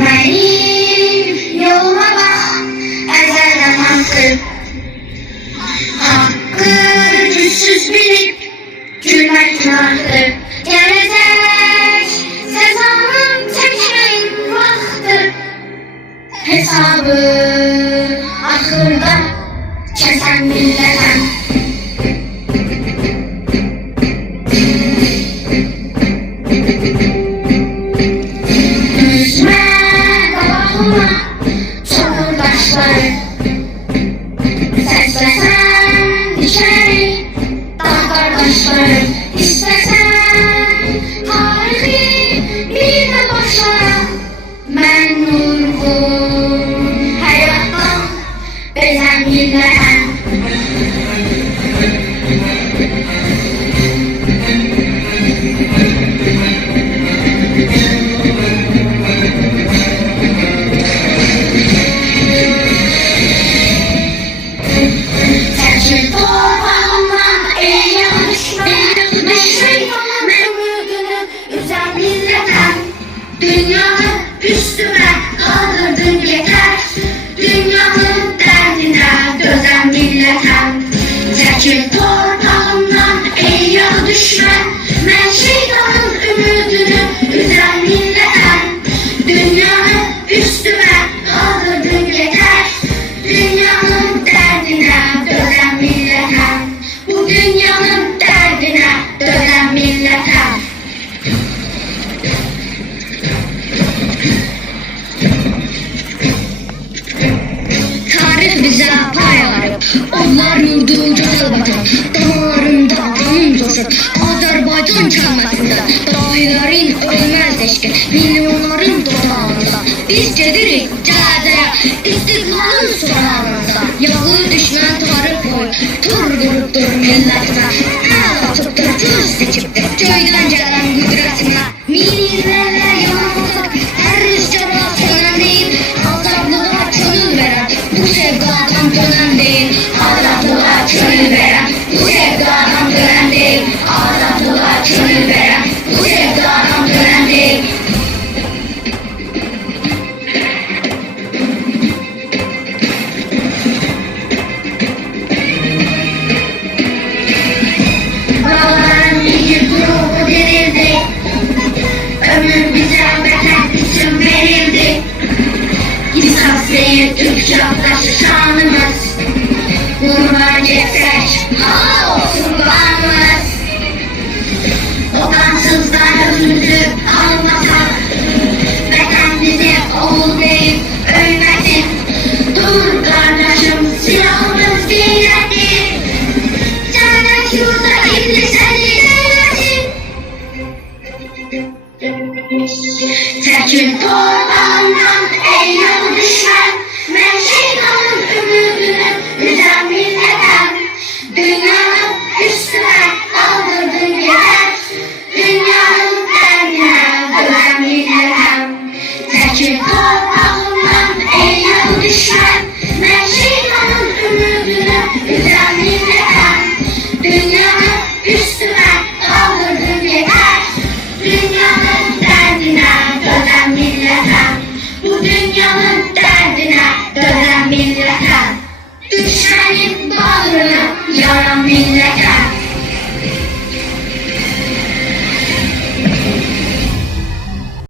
Benim yoluma bak, ezelden hakkı. Hakkı cüssüz bilip gülmek günahtır. Gelecek sezonun çekmeyin vaxtı. Hesabı ahırda kesen milleten. Üzme babahuma çamurdaşları. Seslesen düşeri dağ kardeşleri. İstesen tarihi bir de başlara. Ben nurgun hayattan bezen milleten. Seçil torbandan eğlen düşme. Şeytanın ümidini üzen milleten. Dünyanı üstüme kaldırdın yeter. Dünyanın derdine dözen milleten. Seçil torbandan eğlen düşme. Ben şeytanın ümidini üzen milleten. Dünyanı üstüme kaldırdın yeter. Dünyanın derdine dönen milleten. Bu dünyanın derdine dönen milleten. Tarih bize pay onlar yurdu cadı vatan. Dağlarında kanın coşur, Azerbaycan kəlməsində. Dahilərin ölməz eşki, milyonların dodağında. Biz gedirik cəhədəyə, istiqlalın sorağında. Yağı düşmən tarih boyu, tur qurubdur millətinə. Əl atıbdır, göz dikibdir, göydən gələn qüdrətinə. Minlərlə yanılsaq, tərrizcə basılan deyil, azadlığa könül verən, bu sevdadan dönən deyil. Azadlığa könül verən, bu sevdadan dönən deyil. Azadlığa könül verən, bu sevdadan dönən deyil. Buraların bir grubu dirildi. Ömür bize vətən üçün verildi. İsas değil Türk yurttaşı şanımız. Uğruna geçsek hal olsun kanımız. O kansızdan özümüzü almasak, vətən bize oğul deyip ölmesin. Dur kardeşim, silahımız giyretti. Cennet yurda iblis eli eylesin. Çekil torbandan ey yol düşman. Ben şeytanın ümidini